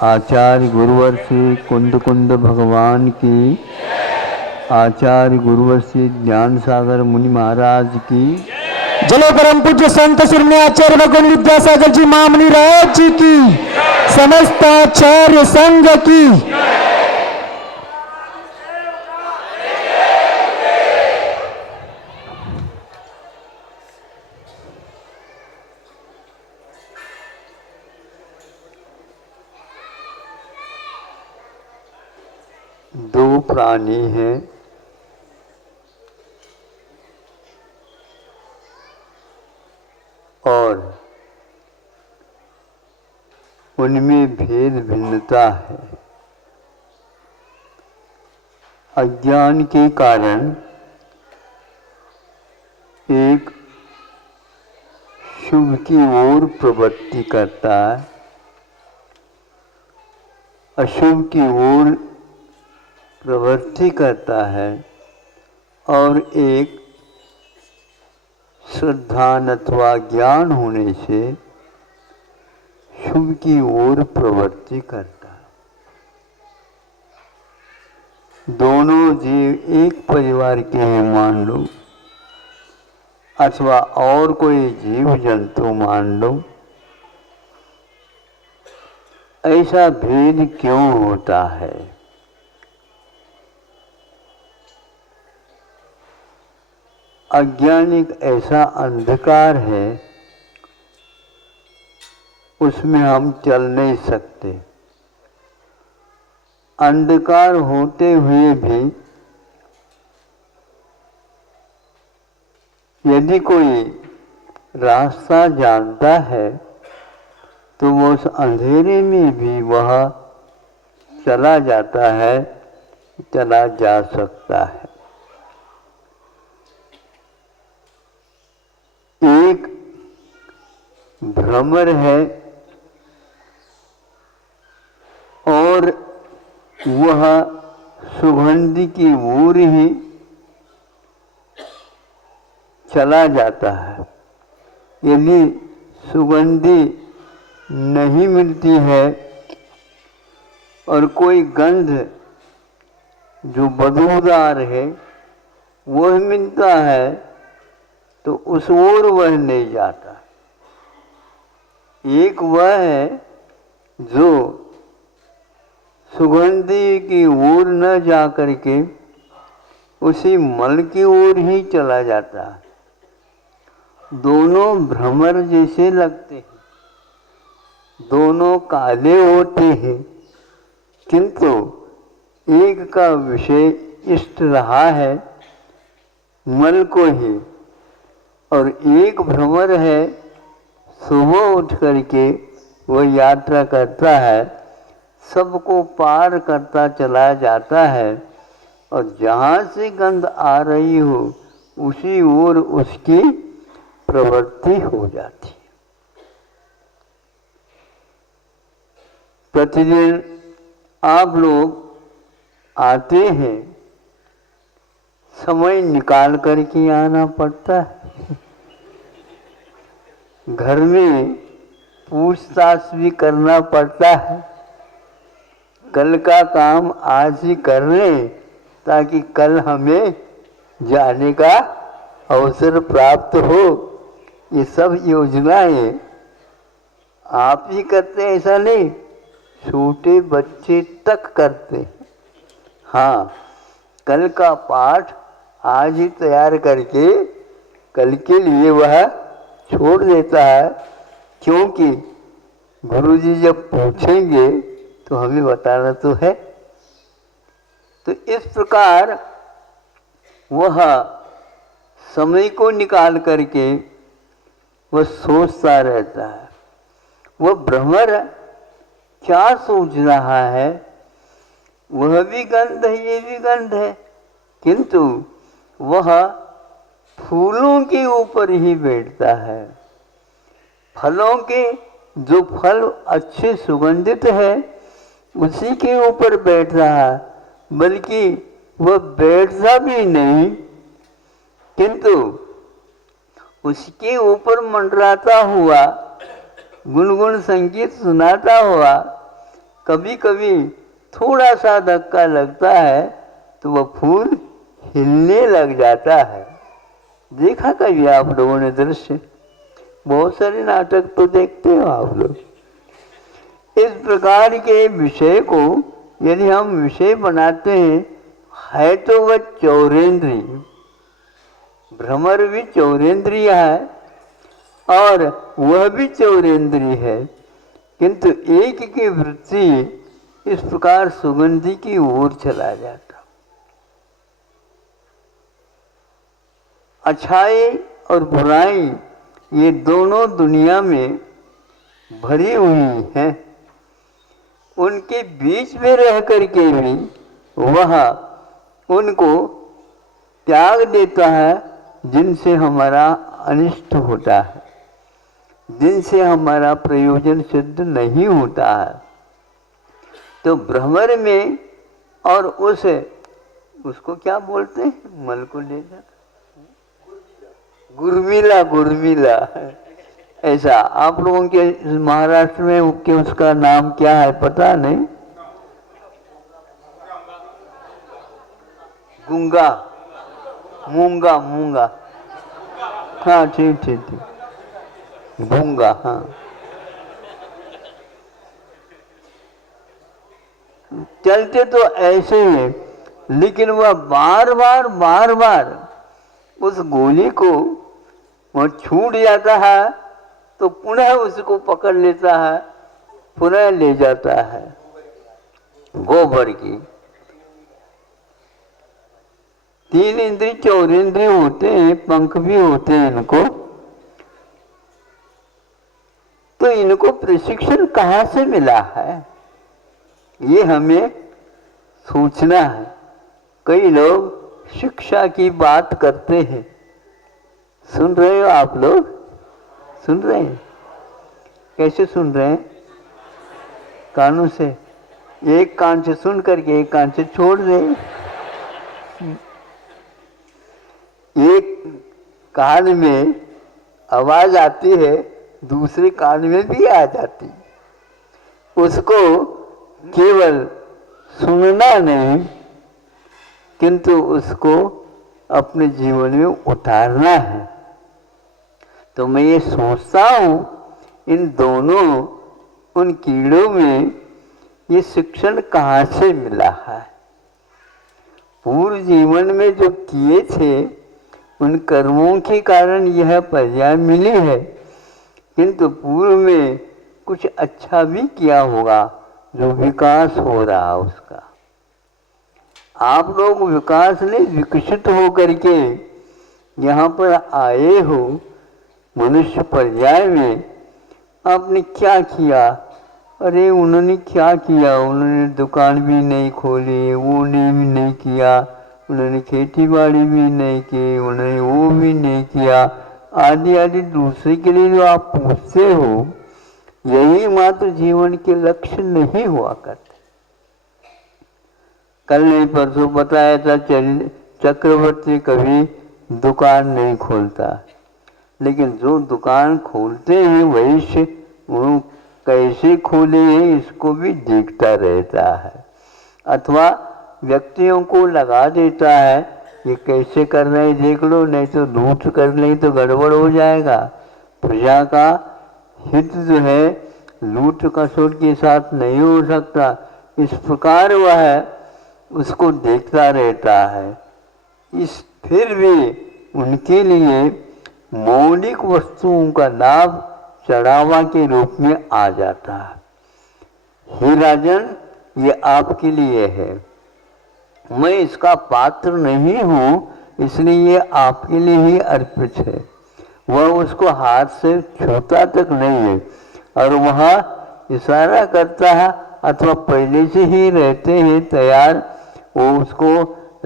आचार्य गुरुवर श्री कुंद कुंद भगवान की, आचार्य गुरुवर श्री ज्ञान सागर मुनि महाराज की, जले परम पूज्य संत श्री आचार्य भगवान विद्यासागर जी महामुनि राज जी की, समस्त आचार्य संघ की। दो प्राणी हैं, और उनमें भेद भिन्नता है। अज्ञान के कारण एक शुभ की ओर प्रवृत्ति करता है, अशुभ की ओर प्रवृत्ति करता है, और एक श्रद्धा अथवा ज्ञान होने से शुभ की ओर प्रवृत्ति करता है। दोनों जीव एक परिवार के हैं मान लो, अथवा और कोई जीव जंतु मान लो, ऐसा भेद क्यों होता है? अज्ञान एक ऐसा अंधकार है, उसमें हम चल नहीं सकते। अंधकार होते हुए भी यदि कोई रास्ता जानता है तो वो उस अंधेरे में भी वह चला जाता है, चला जा सकता है। एक भ्रमर है और वह सुगंधि की ओर ही चला जाता है। यदि सुगंधि नहीं मिलती है और कोई गंध जो बदबूदार है वह मिलता है तो उस ओर वह नहीं जाता। एक वह है जो सुगंधि की ओर न जा करके उसी मल की ओर ही चला जाता है। दोनों भ्रमर जैसे लगते हैं, दोनों काले होते हैं, किंतु एक का विषय इष्ट रहा है मल को ही, और एक भ्रमर है सुबह उठ करके वह यात्रा करता है, सबको पार करता चला जाता है, और जहाँ से गंध आ रही हो उसी ओर उसकी प्रवृत्ति हो जाती है। प्रतिदिन आप लोग आते हैं, समय निकाल करके आना पड़ता है। घर में पूछताछ भी करना पड़ता है, कल का काम आज ही कर लें ताकि कल हमें जाने का अवसर प्राप्त हो। ये सब योजनाएं आप ही करते हैं ऐसा नहीं, छोटे बच्चे तक करते हैं। हाँ, कल का पाठ आज ही तैयार करके कल के लिए वह छोड़ देता है, क्योंकि गुरुजी जब पूछेंगे तो हमें बताना तो है। तो इस प्रकार वह समय को निकाल करके वह सोचता रहता है। वह भ्रमर क्या सोच रहा है, वह भी गंध है ये भी गंध है, किंतु वह फूलों के ऊपर ही बैठता है। फलों के जो फल अच्छे सुगंधित है उसी के ऊपर बैठ रहा है, बल्कि वह बैठता भी नहीं, किंतु उसके ऊपर मंडराता हुआ गुनगुन संगीत सुनाता हुआ कभी कभी थोड़ा सा धक्का लगता है तो वह फूल हिलने लग जाता है। देखा कभी आप लोगों ने दृश्य? बहुत सारे नाटक तो देखते हो आप लोग। इस प्रकार के विषय को यदि हम विषय बनाते हैं, है तो वह चौरेंद्रीय, भ्रमर भी चौरेंद्रीय है और वह भी चौरेंद्रीय है, किंतु एक की वृत्ति इस प्रकार सुगंधि की ओर चला जाता। अच्छाई और बुराई ये दोनों दुनिया में भरी हुई हैं। उनके बीच में रह करके भी वह उनको त्याग देता है जिनसे हमारा अनिष्ट होता है, जिनसे हमारा प्रयोजन सिद्ध नहीं होता है। तो भ्रमर में और उसको क्या बोलते हैं, मल को ले जाता, गुरमिला, गुरमिला। ऐसा आप लोगों के महाराष्ट्र में के उसका नाम क्या है पता नहीं? गुंगा, मूंगा, मूंगा, हाँ ठीक ठीक ठीक, गूंगा, हाँ। चलते तो ऐसे ही, लेकिन वह बार बार उस गोली को वह छूट जाता है तो पुनः उसको पकड़ लेता है, पुनः ले जाता है। गोबर की 3 इंद्रिय चौरेंद्रिय होते हैं, पंख भी होते हैं इनको। तो इनको प्रशिक्षण कहाँ से मिला है, ये हमें सोचना है। कई लोग शिक्षा की बात करते हैं, सुन रहे हो आप लोग? सुन रहे हैं? कैसे सुन रहे हैं? कानों से, एक कान से सुन करके एक कान से छोड़ दे। एक कान में आवाज आती है, दूसरे कान में भी आ जाती। उसको केवल सुनना नहीं, किंतु उसको अपने जीवन में उतारना है। तो मैं ये सोचता हूँ इन दोनों उन कीड़ों में ये शिक्षण कहाँ से मिला है। पूर्व जीवन में जो किए थे उन कर्मों के कारण यह पर्याय मिली है, किंतु पूर्व में कुछ अच्छा भी किया होगा जो विकास हो रहा उसका। आप लोग विकास में विकसित हो करके यहाँ पर आए हो मनुष्य पर्याय में। आपने क्या किया? अरे उन्होंने क्या किया, उन्होंने दुकान भी नहीं खोली, वो ने भी नहीं किया, उन्होंने खेती बाड़ी भी नहीं की, उन्होंने वो भी नहीं किया, आदि आदि। दूसरे के लिए जो आप पूछते हो, यही मात्र जीवन के लक्ष्य नहीं हुआ करते। कल नहीं परसों बताया था चक्रवर्ती कभी दुकान नहीं खोलता, लेकिन जो दुकान खोलते हैं वैश्य वो कैसे खोले हैं इसको भी देखता रहता है, अथवा व्यक्तियों को लगा देता है ये कैसे कर रहे हैं देख लो, नहीं तो लूट कर नहीं तो गड़बड़ हो जाएगा। प्रजा का हित जो है लूट खसोट के साथ नहीं हो सकता। इस प्रकार वह उसको देखता रहता है। इस फिर भी उनके लिए मौलिक वस्तुओं का लाभ चढ़ावा के रूप में आ जाता है। हे राजन, ये आपके लिए है, मैं इसका पात्र नहीं हूँ, इसलिए ये आपके लिए ही अर्पित है। वह उसको हाथ से छूता तक नहीं है और वह इशारा करता है, अथवा पहले से ही रहते हैं तैयार, वो उसको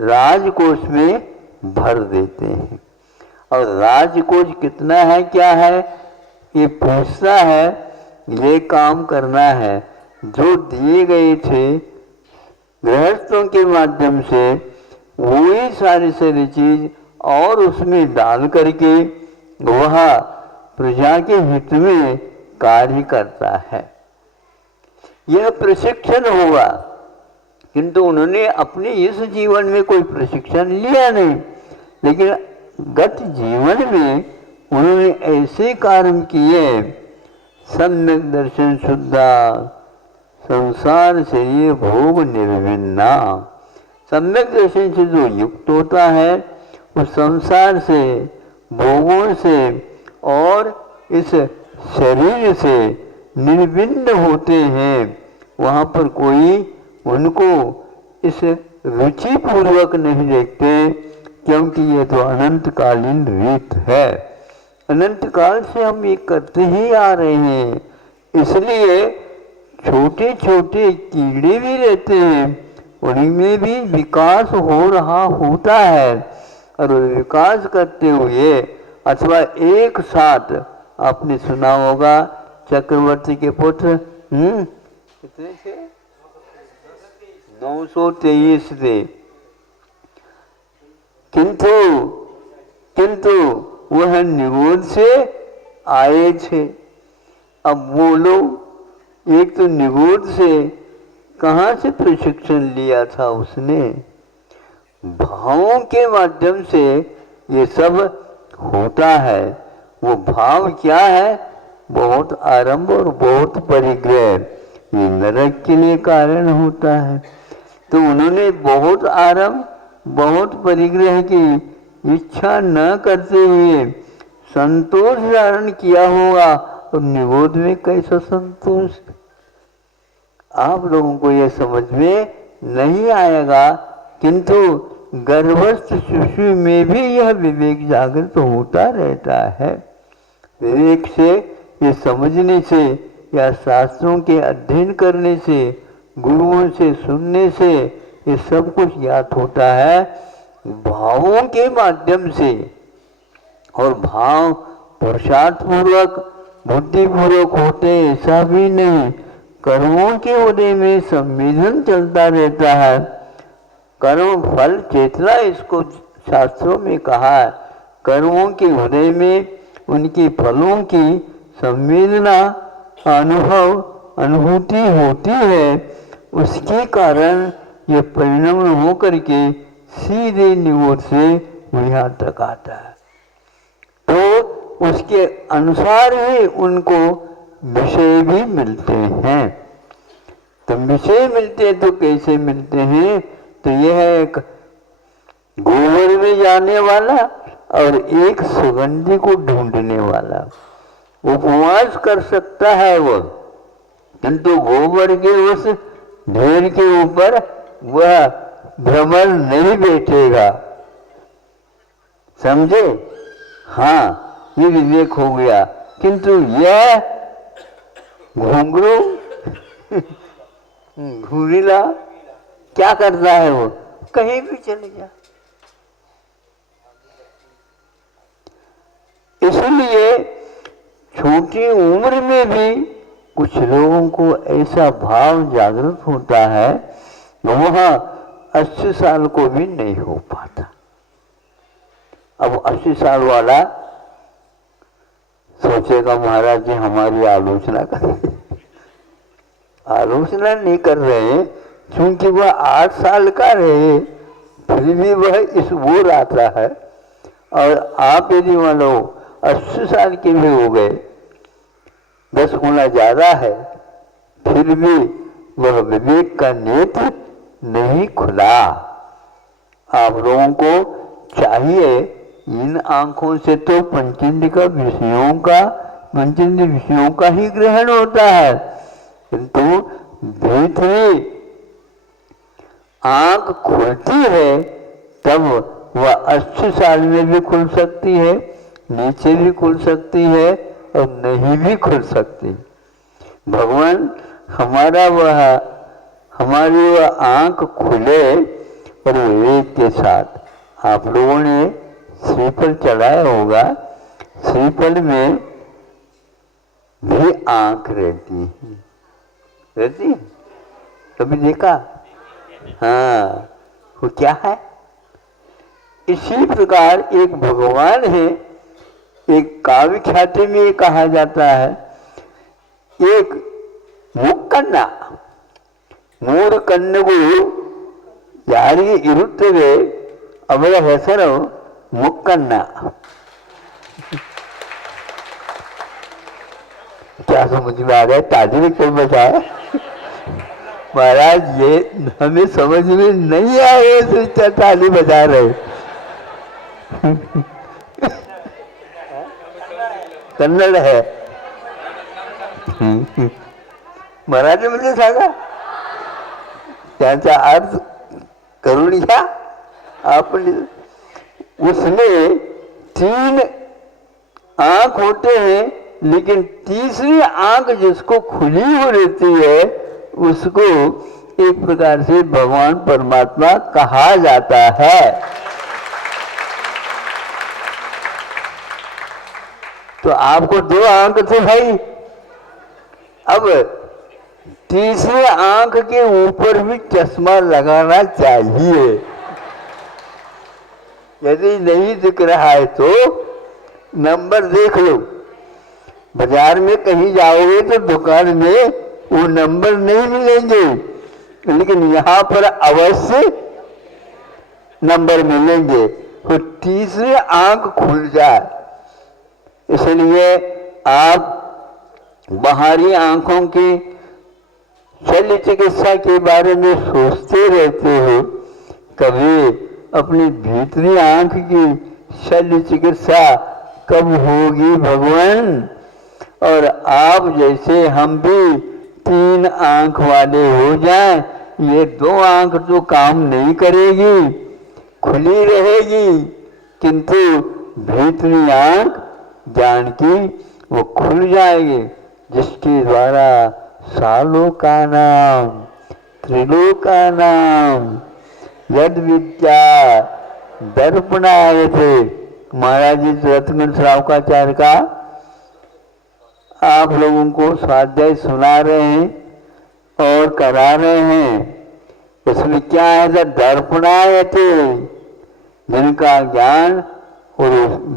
राजकोष में भर देते हैं। और राजकोष कितना है क्या है ये पूछता है, ये काम करना है। जो दिए गए थे गृहस्थों के माध्यम से वही सारी चीज और उसमें डाल करके वह प्रजा के हित में कार्य करता है। यह प्रशिक्षण होगा। किंतु उन्होंने अपने इस जीवन में कोई प्रशिक्षण लिया नहीं, लेकिन गत जीवन में उन्होंने ऐसे कर्म किए, सम्यक दर्शन शुद्धा संसार से ये भोग निर्विन्ना। सम्यक दर्शन से जो युक्त होता है वो संसार से, भोगों से और इस शरीर से निर्विन्न होते हैं। वहाँ पर कोई उनको इस रुचि पूर्वक नहीं देखते, क्योंकि ये तो अनंतकालीन रीत है। अनंत काल से हम ये करते ही आ रहे हैं, इसलिए छोटे छोटे कीड़े भी रहते हैं, उनमें भी विकास हो रहा होता है। और विकास करते हुए अथवा एक साथ, आपने सुना होगा चक्रवर्ती के पुत्र कितने थे? 923 थे। किंतु वह निगोद से आए थे। अब वो लोग, एक तो निगोद से कहाँ से प्रशिक्षण लिया था उसने? भावों के माध्यम से ये सब होता है। वो भाव क्या है? बहुत आरंभ और बहुत परिग्रह, ये नरक के लिए कारण होता है। तो उन्होंने बहुत आरंभ बहुत परिग्रह की इच्छा न करते हुए संतोष धारण किया होगा, और निगोद में कैसा संतोष? आप लोगों को यह समझ में नहीं आएगा, किंतु गर्भस्थ शिशु में भी यह विवेक जागृत होता रहता है। विवेक से, ये समझने से या शास्त्रों के अध्ययन करने से, गुरुओं से सुनने से ये सब कुछ ज्ञात होता है। भावों के माध्यम से, और भाव पुरुषार्थ पूर्वक बुद्धिपूर्वक होते ऐसा भी नहीं। कर्मों के उदय में संवेदन चलता रहता है। कर्म फल चेतना, इसको शास्त्रों में कहा है। कर्मों के उदय में उनके फलों की संवेदना, अनुभव, अनुभूति होती है। उसके कारण ये परिणाम होकर के सीधे निगोद से यहाँ तक आता है। तो उसके अनुसार ही उनको विषय भी मिलते हैं। तो विषय मिलते तो कैसे मिलते हैं? तो यह एक गोबर में जाने वाला और एक सुगंधी को ढूंढने वाला। उपवास कर सकता है वो, किंतु गोबर के उस ढेर के ऊपर वह भ्रमर नहीं बैठेगा। समझे? हाँ, ये विवेक हो गया। किंतु यह घुंघरू घुरीला क्या करता है? वो कहीं भी चले जा। इसलिए छोटी उम्र में भी कुछ लोगों को ऐसा भाव जागृत होता है, वह 80 साल को भी नहीं हो पाता। अब 80 साल वाला सोचेगा महाराज जी हमारी आलोचना करें। आलोचना नहीं कर रहे, क्योंकि वह 8 साल का रहे फिर भी वह इस वो आता है। और आप यदि मानो 80 साल के भी हो गए, 10 गुना ज्यादा है, फिर भी वह विवेक का नेत्र नहीं खुला। आप लोगों को चाहिए, इन आंखों से तो पंचेंद्रिय विषयों का ही ग्रहण होता है, किंतु भीतरी आंख खुलती है तब वह 80 साल में भी खुल सकती है, नीचे भी खुल सकती है और नहीं भी खुल सकती। भगवान हमारी वह आंख खुले। और विवेक के साथ आप लोगों ने श्रीफल चढ़ाया होगा, श्रीफल में भी आंख रहती है, कभी देखा? हाँ, वो क्या है? इसी प्रकार एक भगवान है, एक काव्य ख्याति में कहा जाता है, एक मुक्कन्ना ಮೂರು ಕಣ್ಣುಗಳು ಯಾರಿಗೆ ಇರುತ್ತವೆ ಅವರ ಹೆಸರು ಮುಕ್ಕಣ್ಣ. क्या समझ में आ रहा है? ताजी ने क्यों बताया? महाराज ये हमें समझ में नहीं आए तो ताली बजा रहे. कन्नड़ है. मराठीमध्ये सांगा त्याचा अर्थ करून घ्या आपण. उसमें 3 आंख होते हैं, लेकिन तीसरी आंख जिसको खुली हो रहती है उसको एक प्रकार से भगवान परमात्मा कहा जाता है. तो आपको 2 आंख थे भाई, अब तीसरे आंख के ऊपर भी चश्मा लगाना चाहिए. यदि नहीं दिख रहा है तो नंबर देख लो. बाजार में कहीं जाओगे तो दुकान में वो नंबर नहीं मिलेंगे, लेकिन यहाँ पर अवश्य नंबर मिलेंगे. तो तीसरी आंख खुल जाए, इसलिए आप बाहरी आंखों की शल्य चिकित्सा के बारे में सोचते रहते हो, कभी अपनी भीतरी आंख की शल्य चिकित्सा कब होगी भगवान? और आप जैसे हम भी 3 आंख वाले हो जाएं, ये 2 आंख तो काम नहीं करेगी, खुली रहेगी, किंतु भीतरी आंख ज्ञान की वो खुल जाएगी, जिसके द्वारा सालोका नाम त्रिलोका नाम यद विद्या दर्पणाय थे. महाराज जी रत्न श्रावकाचार्य का आप लोगों को स्वाध्याय सुना रहे हैं और करा रहे हैं. उसमें क्या है? दर्पणाय थे, जिनका ज्ञान और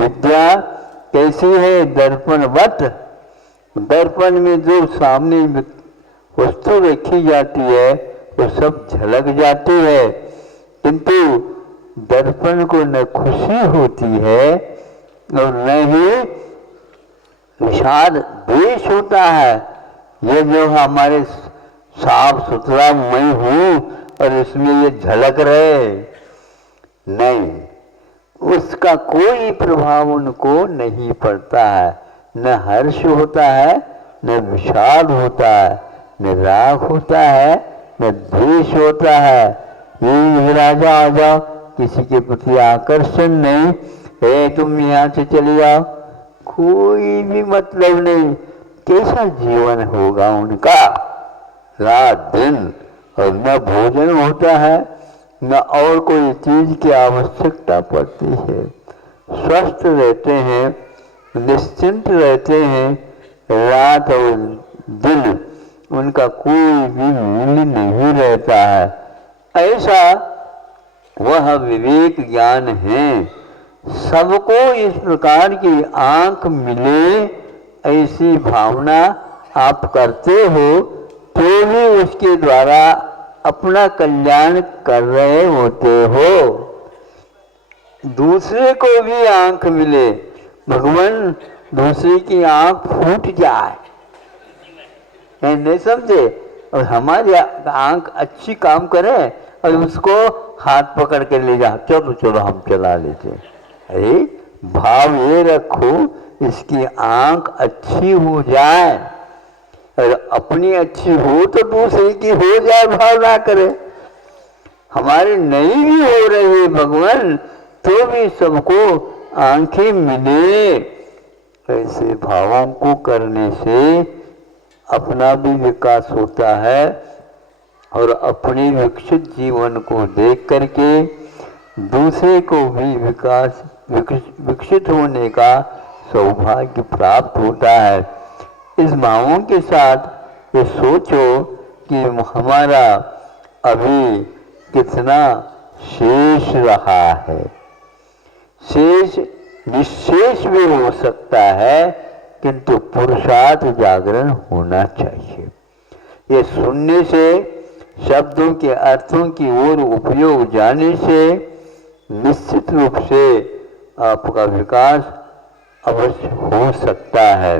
विद्या कैसी है? दर्पणवत. दर्पण में जो सामने वस्तु रखी जाती है वो सब झलक जाती है, किंतु दर्पण को न खुशी होती है और न ही विषाद द्वेष होता है. ये जो हमारे साफ सुथरा मैं हूँ और इसमें ये झलक रहे, नहीं, उसका कोई प्रभाव उनको नहीं पड़ता है. न हर्ष होता है, न विषाद होता है, न राग होता है, न द्वेष होता है. ये राजा आ जाओ, किसी के प्रति आकर्षण नहीं है, तुम यहाँ से चले जाओ, कोई भी मतलब नहीं. कैसा जीवन होगा उनका? रात दिन, और न भोजन होता है, न और कोई चीज की आवश्यकता पड़ती है. स्वस्थ रहते हैं, निश्चिंत रहते हैं. रात और दिन उनका कोई भी मूल्य नहीं रहता है. ऐसा वह विवेक ज्ञान है. सबको इस प्रकार की आंख मिले, ऐसी भावना आप करते हो तो भी उसके द्वारा अपना कल्याण कर रहे होते हो. दूसरे को भी आंख मिले, भगवान दूसरे की आंख फूट जाए, नहीं समझे? और हमारी आंख अच्छी काम करे और उसको हाथ पकड़ के ले जा, चलो चलो हम चला लेते. अरे भाव ये रखो इसकी आंख अच्छी हो जाए, और अपनी अच्छी हो तो दूसरे की हो जाए, भाव ना करे. हमारी नहीं भी हो रही है भगवान, तो भी सबको आंखें मिले. ऐसे भावों को करने से अपना भी विकास होता है और अपने विकसित जीवन को देख करके दूसरे को भी विकसित होने का सौभाग्य प्राप्त होता है. इस भावों के साथ ये सोचो कि हमारा अभी कितना शेष रहा है. शेष निशेष भी हो सकता है, किंतु पुरुषार्थ जागरण होना चाहिए. ये सुनने से शब्दों के अर्थों की ओर उपयोग जाने से निश्चित रूप से आपका विकास अवश्य हो सकता है।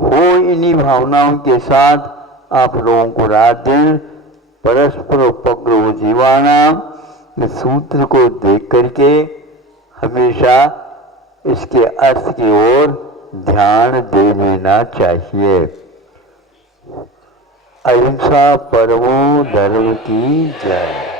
हो इन्हीं भावनाओं के साथ आप लोगों को रात दिन परस्पर उपग्रह जीवाना इस सूत्र को देख करके हमेशा इसके अर्थ की ओर ध्यान दे लेना चाहिए। अहिंसा परमो धर्म की जय।